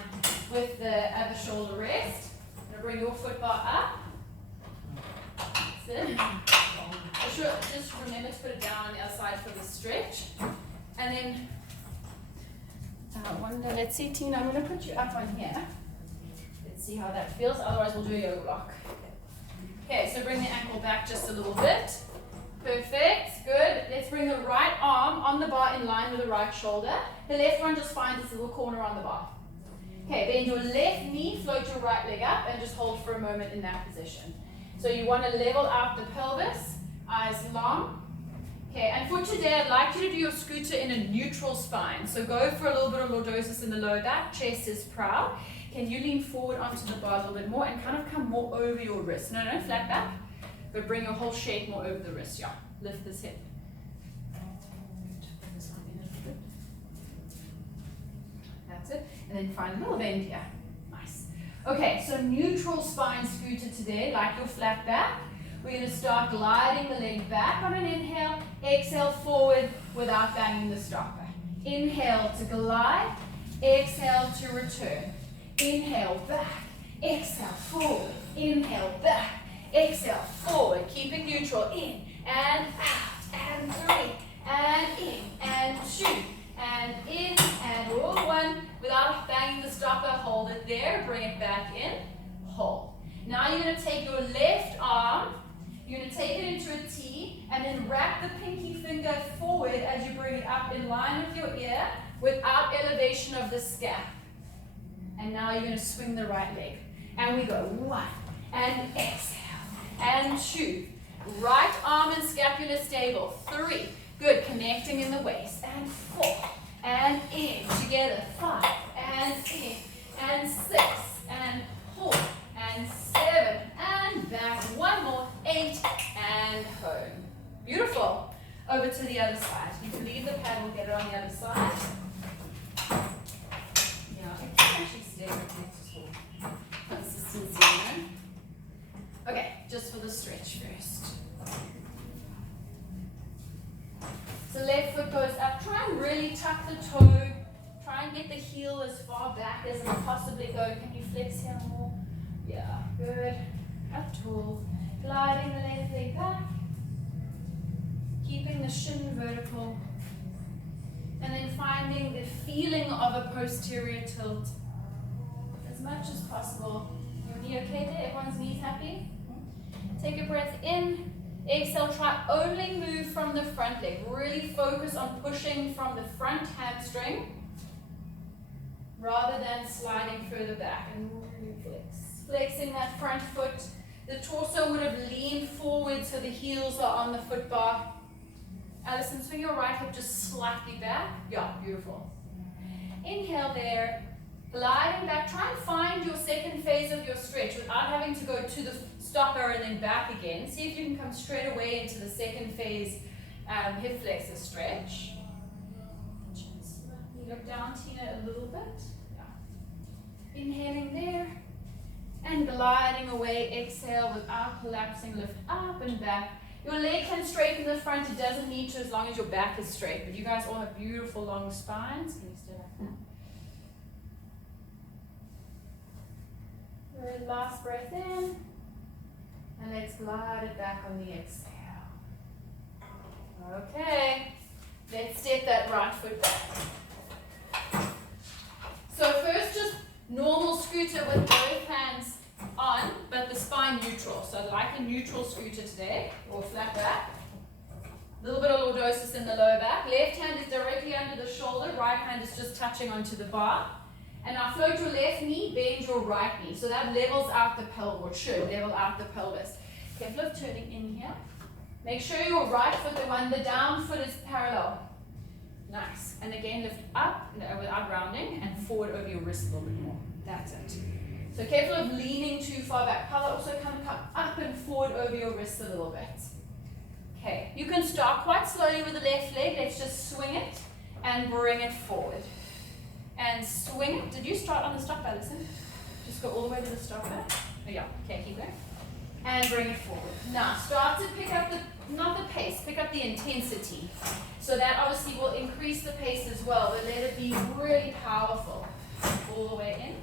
with the other shoulder rest. You're going to bring your foot bar up. That's it. Just remember to put it down on the other side for the stretch. And then, let's see, Tina, I'm going to put you up on here. Let's see how that feels, otherwise we'll do a yoga block. Okay, so bring the ankle back just a little bit. Perfect, good. Let's bring the right arm on the bar in line with the right shoulder. The left one just finds this little corner on the bar. Okay, bend your left knee, float your right leg up, and just hold for a moment in that position. So you want to level out the pelvis, eyes long. Okay, and for today, I'd like you to do your scooter in a neutral spine. So go for a little bit of lordosis in the lower back, chest is proud. Can you lean forward onto the bar a little bit more and kind of come more over your wrist? No, flat back. But bring your whole shape more over the wrist, yeah. Lift this hip. That's it. And then find a little bend here. Nice. Okay, so neutral spine scooter today, like your flat back. We're going to start gliding the leg back on an inhale. Exhale forward without banging the stopper. Inhale to glide. Exhale to return. Inhale back. Exhale forward. Inhale back. Exhale forward, keep it neutral, in and out, and 3, and in, and 2, and in, and one, without banging the stopper, hold it there, bring it back in, hold. Now you're going to take your left arm, you're going to take it into a T, and then wrap the pinky finger forward as you bring it up in line with your ear, without elevation of the scap. And now you're going to swing the right leg. And we go 1, and exhale. And 2, right arm and scapula stable, 3, good, connecting in the waist, and 4, and in, together, 5, and in, and 6, and 4, and 7, and back, 1 more, 8, and home. Beautiful. Over to the other side. You can leave the paddle, get it on the other side. Yeah, it can actually stay with consistency, you know? Okay, just for the stretch first. So left foot goes up. Try and really tuck the toe. Try and get the heel as far back as it can possibly go. Can you flex here more? Yeah, good. Up tall. Gliding the left leg back. Keeping the shin vertical. And then finding the feeling of a posterior tilt as much as possible. Your knee okay there? Everyone's knees happy? Take a breath in, exhale, try only move from the front leg. Really focus on pushing from the front hamstring rather than sliding further back. And really flex. Flexing that front foot. The torso would have leaned forward so the heels are on the foot bar. Alison, swing your right hip just slightly back. Yeah, beautiful. Inhale there. Gliding back, try and find your second phase of your stretch without having to go to the stopper and then back again. See if you can come straight away into the second phase hip flexor stretch. Look down, Tina, a little bit. Yeah. Inhaling there and gliding away. Exhale without collapsing. Lift up and back. Your leg can straighten the front. It doesn't need to as long as your back is straight. But you guys all have beautiful long spines. Can you stay like that? Good, last breath in, and let's glide it back on the exhale. Okay, let's step that right foot back. So first just normal scooter with both hands on, but the spine neutral. So I'd like a neutral scooter today, or flat back. A little bit of lordosis in the lower back. Left hand is directly under the shoulder, right hand is just touching onto the bar. And now float your left knee, bend your right knee. So that levels out the pelvis, or should level out the pelvis. Careful of turning in here. Make sure your right foot, the down foot is parallel. Nice. And again, lift up without rounding and forward over your wrist a little bit more. That's it. So careful of leaning too far back. Power also kind of come up and forward over your wrist a little bit. Okay. You can start quite slowly with the left leg. Let's just swing it and bring it forward. and swing it. Did you start on the stop, Alison? Just go all the way to the stopper. Oh yeah, okay, keep going. And bring it forward. Now start to pick up not the pace, pick up the intensity. So that obviously will increase the pace as well, but let it be really powerful. All the way in.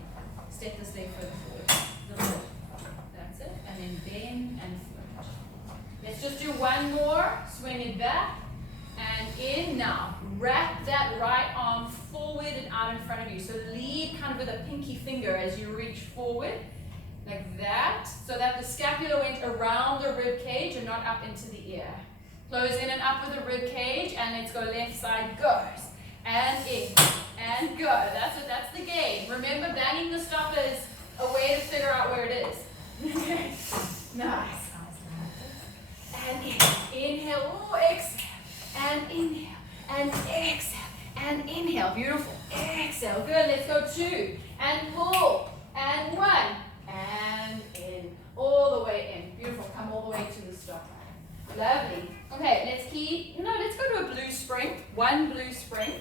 Step this leg further forward. A little bit. That's it. And then bend and float. Let's just do one more. Swing it back and in. Now wrap that right arm forward and out in front of you. So lead kind of with a pinky finger as you reach forward. Like that, so that the scapula went around the rib cage and not up into the ear. Close in and up with the rib cage, and let's go left side, goes. And in, and go. That's the game. Remember, banging the stopper is a way to figure out where it is. Okay, nice. And inhale, oh, exhale, and inhale, and exhale, and inhale. Beautiful. Exhale, good. Let's go 2, and pull, and 1. And in, all the way in. Beautiful, come all the way to the stopper. Lovely. Okay, let's go to a blue spring. 1 blue spring.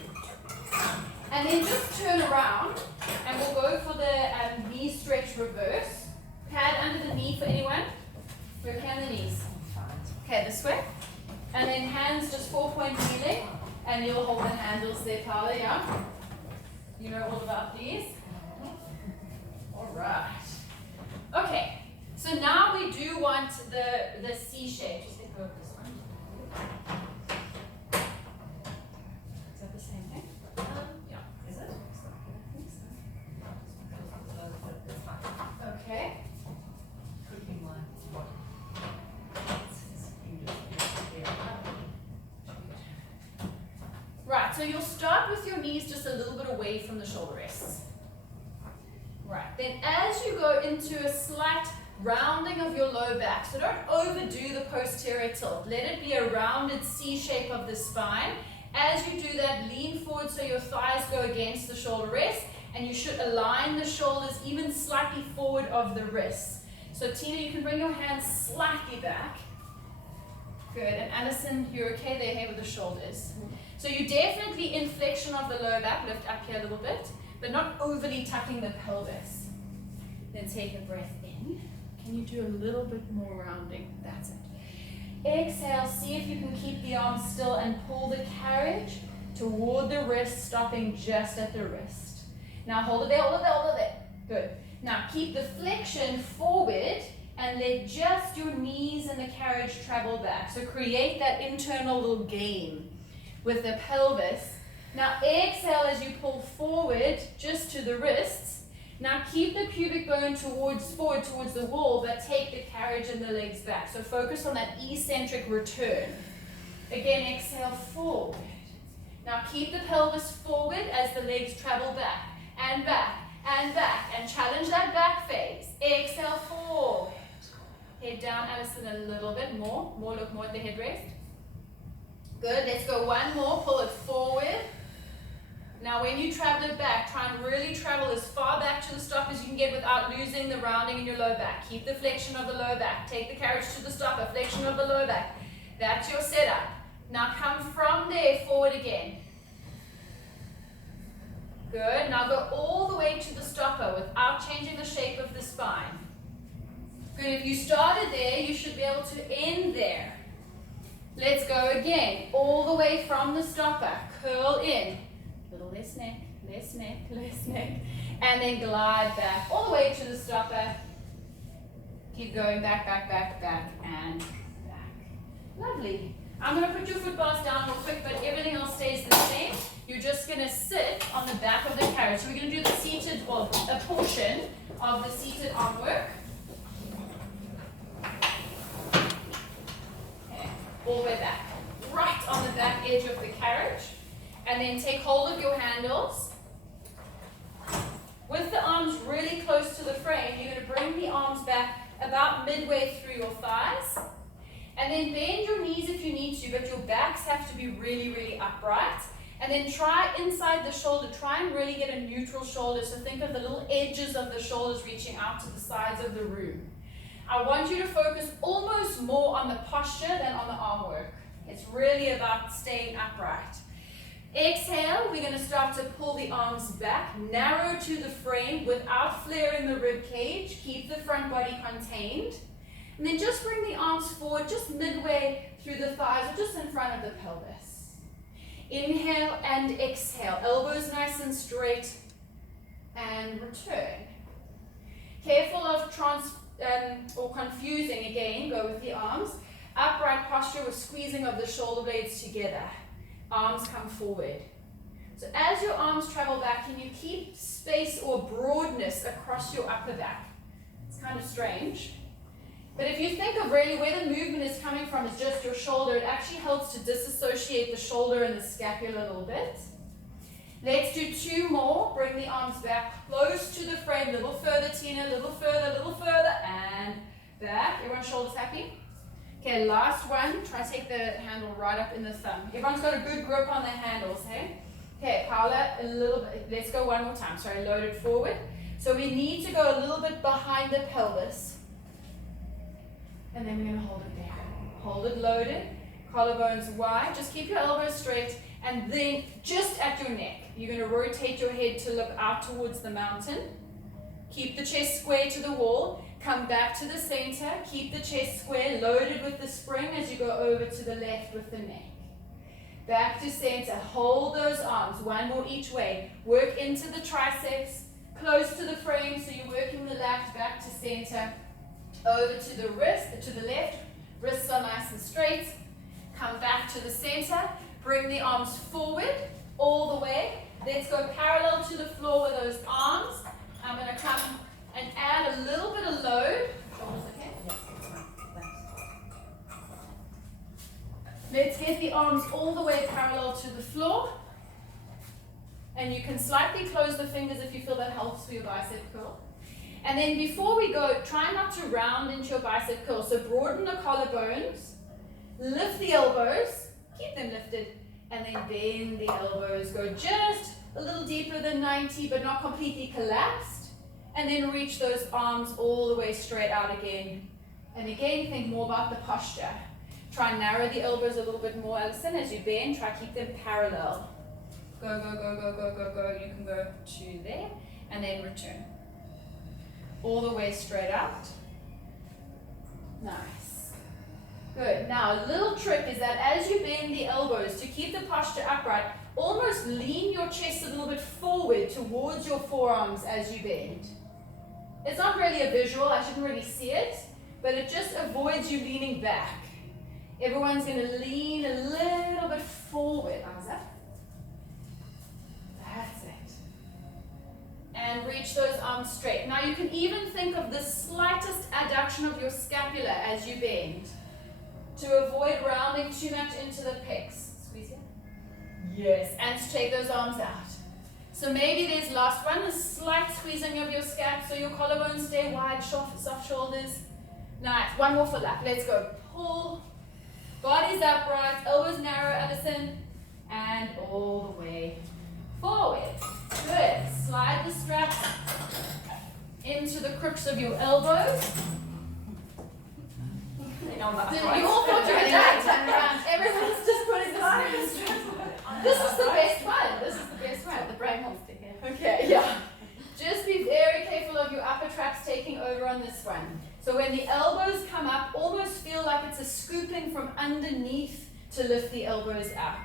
And then just turn around and we'll go for the knee stretch reverse. Pad under the knee for anyone. Work on the knees. Okay, this way. And then hands just 4-point kneeling. And you'll hold the handles there, Paula, yeah? You know all about these? All right. Okay, so now we do want the C shape. Just take a look at this one. Is that the same thing? Yeah. Is it? I think so. Okay. Right, so you'll start with your knees just a little bit away from the shoulder rests. Right, then as you go into a slight rounding of your low back, so don't overdo the posterior tilt. Let it be a rounded C shape of the spine. As you do that, lean forward so your thighs go against the shoulder rest, and you should align the shoulders even slightly forward of the wrists. So Tina, you can bring your hands slightly back. Good, and Alison, you're okay there here with the shoulders. So you definitely in flexion of the lower back, lift up here a little bit, but not overly tucking the pelvis. Then take a breath in. Can you do a little bit more rounding? That's it. Exhale, see if you can keep the arms still and pull the carriage toward the wrist, stopping just at the wrist. Now hold it there, hold it there, hold it there. Good. Now keep the flexion forward and let just your knees and the carriage travel back. So create that internal little game with the pelvis. Now exhale as you pull forward just to the wrists. Now keep the pubic bone forward towards the wall, but take the carriage and the legs back. So focus on that eccentric return. Again, exhale forward. Now keep the pelvis forward as the legs travel back and back and back, and challenge that back phase. Exhale forward. Head down, Alison, a little bit more. Look more at the headrest. Good, let's go one more. Pull it forward. Now when you travel it back, try and really travel as far back to the stop as you can get without losing the rounding in your low back. Keep the flexion of the low back. Take the carriage to the stopper, flexion of the low back. That's your setup. Now come from there forward again. Good, now go all the way to the stopper without changing the shape of the spine. Good, if you started there, you should be able to end there. Let's go again, all the way from the stopper, curl in. Little less neck, less neck, less neck. And then glide back all the way to the stopper. Keep going back, back, back, back, and back. Lovely. I'm going to put your foot bars down real quick, but everything else stays the same. You're just going to sit on the back of the carriage. So we're going to do the seated, or a portion of the seated arm work. Okay. All the way back. Right on the back edge of the carriage. And then take hold of your handles. With the arms really close to the frame, you're going to bring the arms back about midway through your thighs. And then bend your knees if you need to, but your backs have to be really, really upright. And then try inside the shoulder, try and really get a neutral shoulder. So think of the little edges of the shoulders reaching out to the sides of the room. I want you to focus almost more on the posture than on the arm work. It's really about staying upright. Exhale, we're going to start to pull the arms back, narrow to the frame without flaring the rib cage. Keep the front body contained. And then just bring the arms forward, just midway through the thighs or just in front of the pelvis. Inhale and exhale. Elbows nice and straight. And return. Careful of confusing again, go with the arms. Upright posture with squeezing of the shoulder blades together. Arms come forward. So as your arms travel back, can you keep space or broadness across your upper back? It's kind of strange. But if you think of really where the movement is coming from is just your shoulder, it actually helps to disassociate the shoulder and the scapula a little bit. Let's do 2 more. Bring the arms back close to the frame. A little further, Tina. A little further, and back. Everyone's shoulders happy? Okay, last one. Try to take the handle right up in the thumb. Everyone's got a good grip on their handles, hey? Okay, Paula, a little bit. Let's go one more time. Sorry, load it forward. So we need to go a little bit behind the pelvis. And then we're going to hold it there. Hold it loaded. Collarbones wide. Just keep your elbows straight. And then just at your neck, you're going to rotate your head to look out towards the mountain. Keep the chest square to the wall. Come back to the center. Keep the chest square, loaded with the spring as you go over to the left with the neck. Back to center. Hold those arms. 1 more each way. Work into the triceps. Close to the frame, so you're working the lats back to center. Over to the wrist, to the left. Wrists are nice and straight. Come back to the center. Bring the arms forward all the way. Let's go parallel to the floor with those arms. I'm going to come and add a little bit of load. Okay? Let's get the arms all the way parallel to the floor. And you can slightly close the fingers if you feel that helps for your bicep curl. And then before we go, try not to round into your bicep curl. So broaden the collarbones, lift the elbows, keep them lifted, and then bend the elbows. Go just a little deeper than 90, but not completely collapsed. And then reach those arms all the way straight out again. And again, think more about the posture. Try and narrow the elbows a little bit more, Alison, as you bend. Try to keep them parallel. Go, go, go, go, go, go, go. You can go to there, and then return. All the way straight out. Nice. Good. Now, a little trick is that as you bend the elbows, to keep the posture upright, almost lean your chest a little bit forward towards your forearms as you bend. It's not really a visual, I shouldn't really see it, but it just avoids you leaning back. Everyone's going to lean a little bit forward. How's that? That's it. And reach those arms straight. Now you can even think of the slightest adduction of your scapula as you bend to avoid rounding too much into the pecs. Squeeze here. Yes. And take those arms out. So maybe there's last one, a slight squeezing of your scap so your collarbones stay wide, soft shoulders. Nice. One more foot lap. Let's go. Pull. Body's upright. Elbows narrow, Alison. And all the way forward. Good. Slide the straps into the crooks of your elbows. You all thought you had that time around. Everyone's just putting the straps. This is the best one. This is the best one. The brain wants to hear. Okay, yeah. Just be very careful of your upper traps taking over on this one. So when the elbows come up, almost feel like it's a scooping from underneath to lift the elbows up.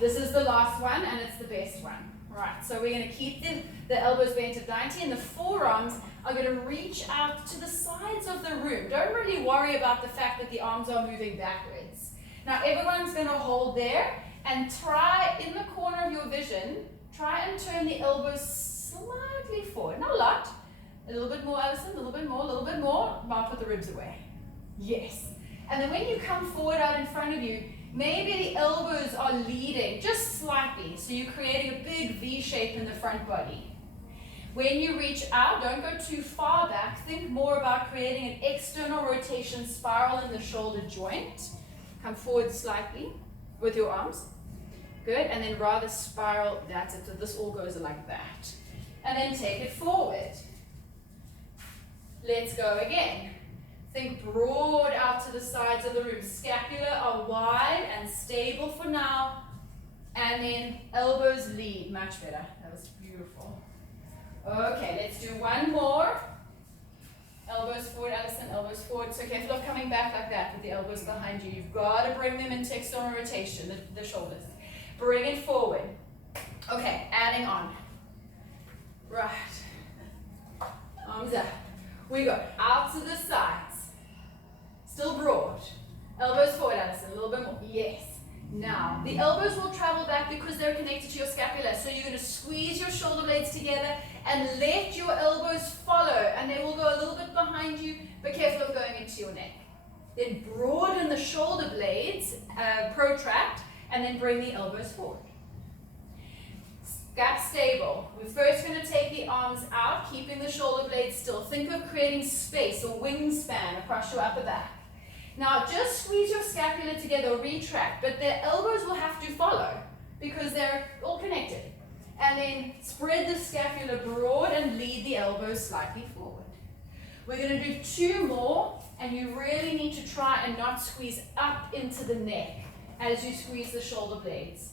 This is the last one, and it's the best one. Right, so we're going to keep the elbows bent at 90, and the forearms are going to reach out to the sides of the room. Don't really worry about the fact that the arms are moving backwards. Now everyone's going to hold there, and try, in the corner of your vision, try and turn the elbows slightly forward. Not a lot. A little bit more, Alison, a little bit more, a little bit more. Now put the ribs away. Yes. And then when you come forward out in front of you, maybe the elbows are leading just slightly, so you're creating a big V shape in the front body. When you reach out, don't go too far back. Think more about creating an external rotation spiral in the shoulder joint. Come forward slightly with your arms. Good, and then rather spiral, that's it, so this all goes like that. And then take it forward. Let's go again. Think broad out to the sides of the room. Scapula are wide and stable for now. And then elbows lead, much better. That was beautiful. Okay, let's do one more. Elbows forward, Alison, elbows forward. So careful of coming back like that with the elbows behind you. You've got to bring them into external rotation, the shoulders. Bring it forward. Okay, adding on. Right. Arms up. We go out to the sides. Still broad. Elbows forward, Alison, a little bit more. Yes. Now, the elbows will travel back because they're connected to your scapula. So you're going to squeeze your shoulder blades together and let your elbows follow. And they will go a little bit behind you, but careful of going into your neck. Then broaden the shoulder blades, protract, and then bring the elbows forward. Scap stable. We're first going to take the arms out, keeping the shoulder blades still. Think of creating space, a wingspan across your upper back. Now just squeeze your scapula together, retract, but the elbows will have to follow because they're all connected. And then spread the scapula broad and lead the elbows slightly forward. We're going to do two more, and you really need to try and not squeeze up into the neck as you squeeze the shoulder blades.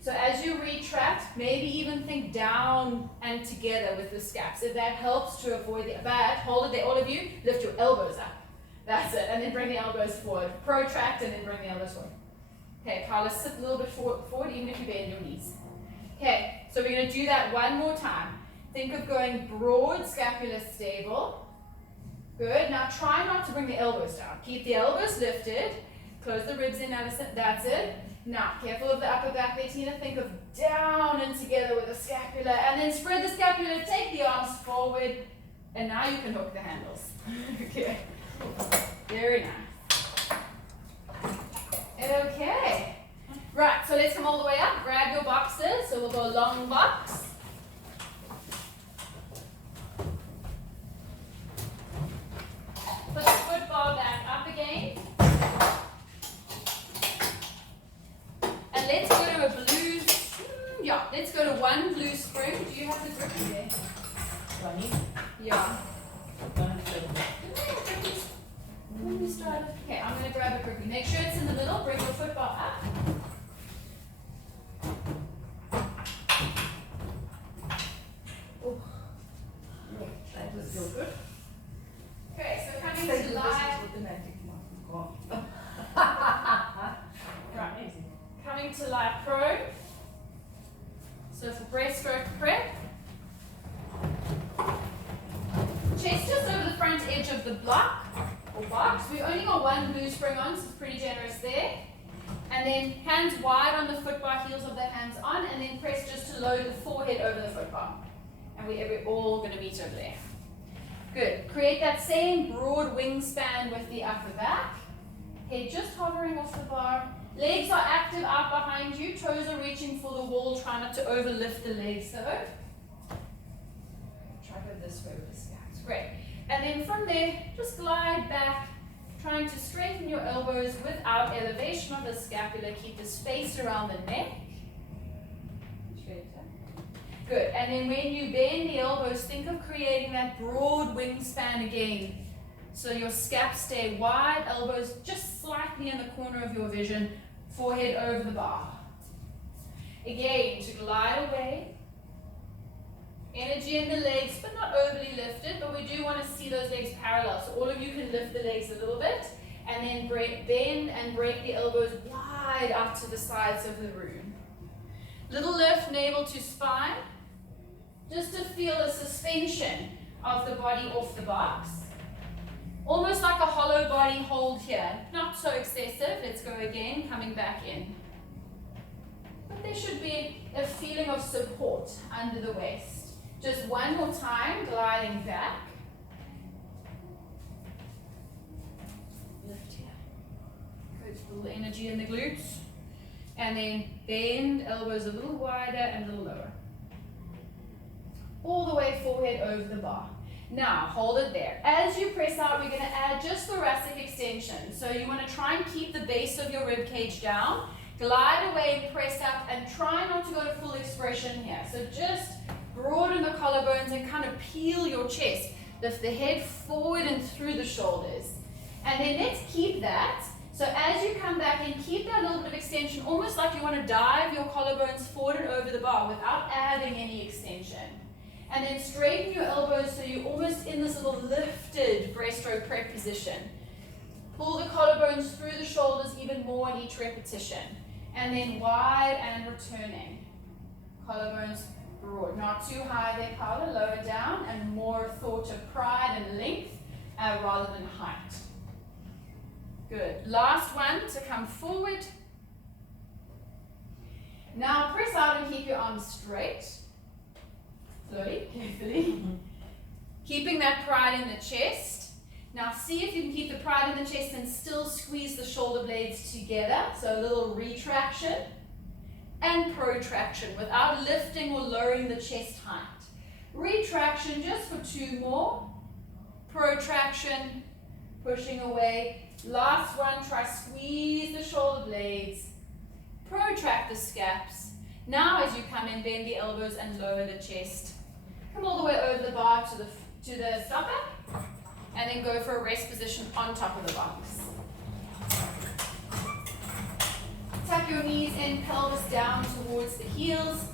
So as you retract, maybe even think down and together with the scaps. If that helps to avoid the bad, hold it there, all of you, lift your elbows up. That's it, and then bring the elbows forward. Protract and then bring the elbows forward. Okay, Carla, sit a little bit forward even if you bend your knees. Okay, so we're going to do that one more time. Think of going broad, scapula stable. Good, now try not to bring the elbows down. Keep the elbows lifted. Close the ribs in, Addison. That's it. Now, careful of the upper back there, Tina. Think of down and together with the scapula. And then spread the scapula, take the arms forward. And now you can hook the handles. Okay. Very nice. Okay. Right, so let's come all the way up. Grab your boxes. So we'll go long box. Put the football back up again. And let's go to a blue, let's go to one blue spring. Do you have the grip there? Yeah. When we start, okay, I'm going to grab it quickly. Make sure it's in the middle. Bring your football up. Oh, that was so good. Okay, so coming to lie. Right. Coming to lie prone. So for breaststroke prep. Chest just over the front edge of the block or box. We only got one blue spring on, so it's pretty generous there. And then hands wide on the foot bar, heels of the hands on, and then press just to load the forehead over the foot bar. And we're all going to meet over there. Good. Create that same broad wingspan with the upper back. Head just hovering off the bar. Legs are active out behind you. Toes are reaching for the wall. Try not to overlift the legs though. Try to go this way with the scats. Great. And then from there, just glide back, trying to straighten your elbows without elevation of the scapula. Keep the space around the neck. Good. And then when you bend the elbows, think of creating that broad wingspan again. So your scaps stay wide, elbows just slightly in the corner of your vision, forehead over the bar. Again, to glide away. Energy in the legs, but not overly lifted, but we do want to see those legs parallel. So all of you can lift the legs a little bit, and then bend and break the elbows wide out to the sides of the room. Little lift, navel to spine, just to feel a suspension of the body off the box. Almost like a hollow body hold here. Not so excessive. Let's go again, coming back in. But there should be a feeling of support under the waist. Just one more time, gliding back. Lift here. Good, a little energy in the glutes. And then bend, elbows a little wider and a little lower. All the way forehead over the bar. Now, hold it there. As you press out, we're going to add just thoracic extension. So you want to try and keep the base of your rib cage down. Glide away and press up, and try not to go to full expression here. So just broaden the collarbones and kind of peel your chest. Lift the head forward and through the shoulders. And then let's keep that. So as you come back in, keep that little bit of extension, almost like you want to dive your collarbones forward and over the bar without adding any extension. And then straighten your elbows so you're almost in this little lifted breaststroke prep position. Pull the collarbones through the shoulders even more in each repetition. And then wide and returning. Collarbones broad, not too high there, Carla, lower down, and more thought of pride and length rather than height. Good. Last one to come forward. Now press out and keep your arms straight. Slowly, carefully. Keeping that pride in the chest. Now see if you can keep the pride in the chest and still squeeze the shoulder blades together. So a little retraction and protraction without lifting or lowering the chest height. Retraction just for 2 more. Protraction, pushing away. Last one, try squeeze the shoulder blades. Protract the scaps. Now as you come in, bend the elbows and lower the chest. Come all the way over the bar to the stopper. And then go for a rest position on top of the box. Tuck your knees in, pelvis down towards the heels.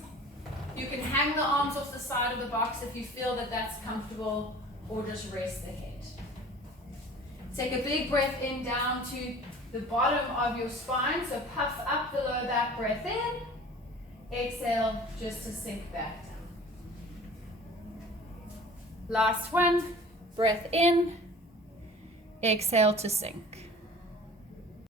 You can hang the arms off the side of the box if you feel that that's comfortable, or just rest the head. Take a big breath in down to the bottom of your spine, so puff up the lower back, breath in. Exhale just to sink back down. Last one, breath in, exhale to sink.